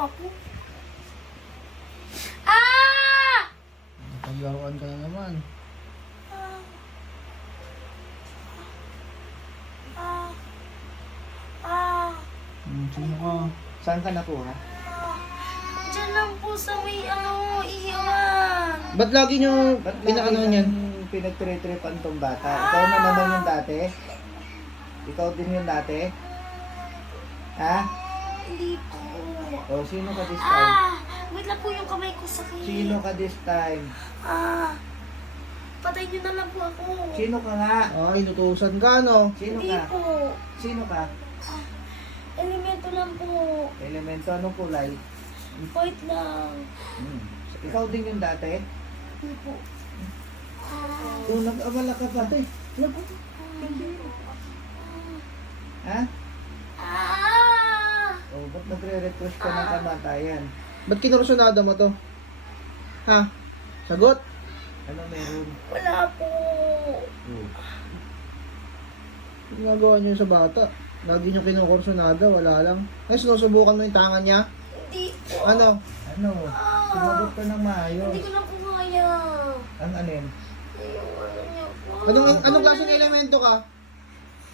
ako. Ah! Paglaruan ka na naman. Ah. Ah. Ah. Sino ka? Saan ka nakuha? Diyan lang po sa may iwan. Ba't lagi nyo Ba't pinaano lagi yan? kang pinagtre-trepan tong bata? Ikaw na naman yung dati? Ikaw din yung dati? Ha? Hindi po. O, sino ka this time? Ah! Wait lang po yung kamay ko sakit. Sino ka this time? Ah! Patay niyo na lang po ako. Sino ka nga? Ah, inutusan ka, no? Sino Hindi ka? po. Sino ka? Elemento lang po. Elemento, anong kulay? White lang. Hmm. Ikaw din yung dati? Hindi po. Kung nag-abala ka pa, ha? Ah! O, ba't nagre-request ka ng kamatayan? Ba't kinursunada mo to? Ha? Sagot? Ano meron? Wala po. Oh. Ano ginagawa nyo sa bata? Lagi nyo kinukursunada, wala lang. Ay, sinusubukan mo yung tangan niya? Hindi po. Ano? Ano? Sumagot ka ng maayos. Hindi ko na po kaya. Ang alin? Yung ano niya po. Anong klaseng elemento ka?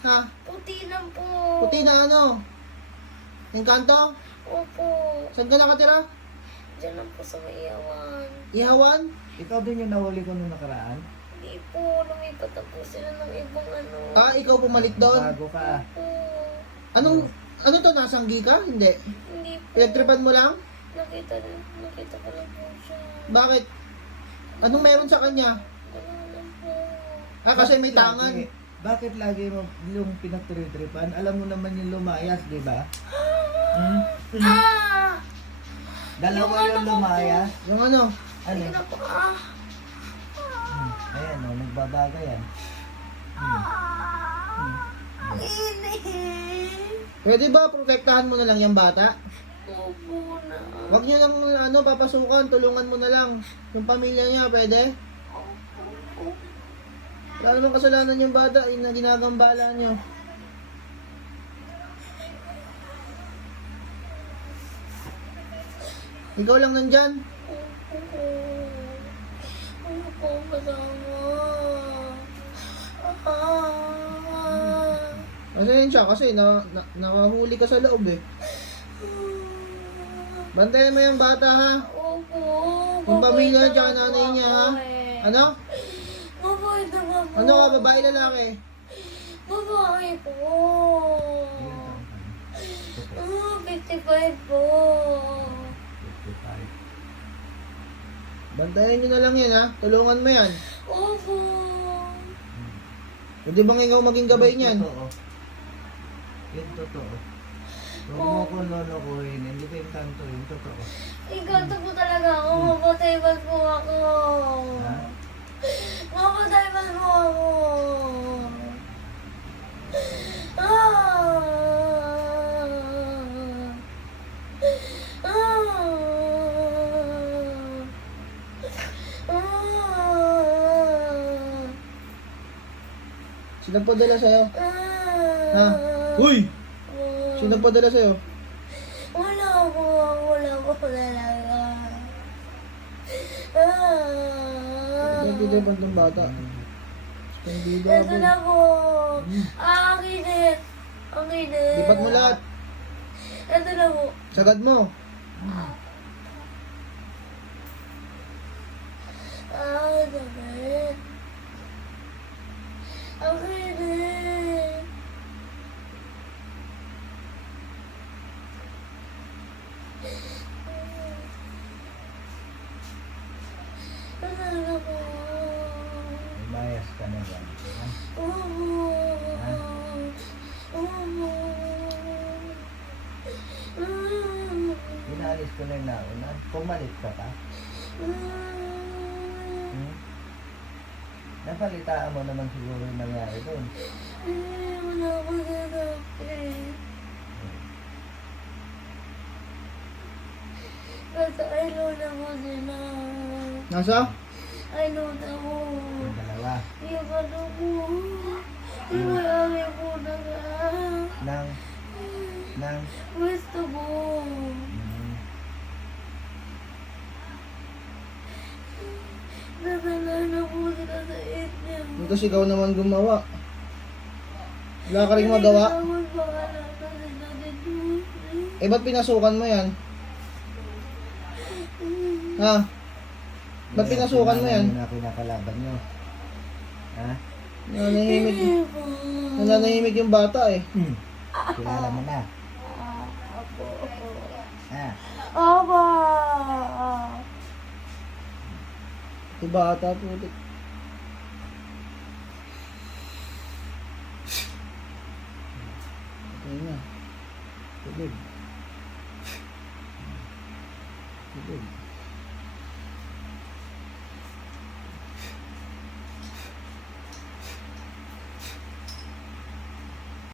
Ha? Puti lang po. Puti na ano? Engkanto? Opo. Saan ka nakatira? Diyan lang po sa may iwan. Ihawan? Ikaw din yung nahuli ko nung nakaraan? Hindi po. Lumipat na po sila ng ibang ano. Ah, ikaw pumalit doon? Bago ka. Opo. Ano to? Nasanggi ka? Hindi. Hindi po. Pinagtripan mo lang? Nakita ko lang po siya. Bakit? Anong meron sa kanya? Wala lang po. Ah, kasi may Bakit tangan. Bakit lagi mo yung pinagtritripan? Alam mo naman yung lumayas, di ba? Hmm? Ah! Dalawa Yung yung ano lumayas. Yung ano? Ano? Hindi na po. Ah! Ayan o, nagbabaga yan. Ang init. Pwede ba protektahan mo na lang yung bata? Opo na. Huwag nyo lang papasukan, tulungan mo na lang. Yung pamilya niya, pwede? Opo. Wala namang kasalanan yung bata, yung na ginagambala nyo. Ikaw lang nandyan. Opo. Ano po kasama? Ah! Kasi siya kasi nakahuli ka sa loob eh. Bantayan mo yung bata ha. Opo. Yung pamilya Mabait niya, naman nanay po niya ako ha. eh. Ano? Mabait naman po. Ano ka, babae lalaki? Babae po. Ilan taon ka na? 55 po. 55. Bantayan nyo na lang yan ha. Tulungan mo yan. Opo. Pwede bang ikaw maging gabay niyan? Totoo. Yung totoo. Huwag mo ko lolokohin. Hindi ko yung kanto. Yung totoo. Iganto po talaga ako. Mapatay man po ako. Ha? Mapatay man po ako. Ah! Ah! Ah! Sino padala sa'yo? Ha? Ah! Uy! Sino padala sa'yo? Wala po talaga. Ah! Hindi ba itong bata? Spandido Ito ako. na po. Ah, ang init. Ang init. Lipat mo lahat. Ito na po. Sagad mo. Ah, damit. Ang init. Ano na po? Lumayas ka na yan. Ha? Inalis ko na yung nauna. Pumalit ka pa. Hmm? Napalitaan mo naman siguro yung nangyari doon. Wala ko sinabi. Kasi I know na po sila. Nasa? I know na po. Yung dalawa. Yung ano po. Yung marami po na Nang, gusto po. Ito sigaw naman gumawa. Wala ka rin magawa. Eh, ba't pinasukan mo yan? Ha? Ba't pinasukan mo yan? Hindi na kinakalaban nyo. Ha? Nananahimik yung bata eh. Kilala mo na. Ha? Aba! Yung bata po. Okay na. Tulog. Tulog.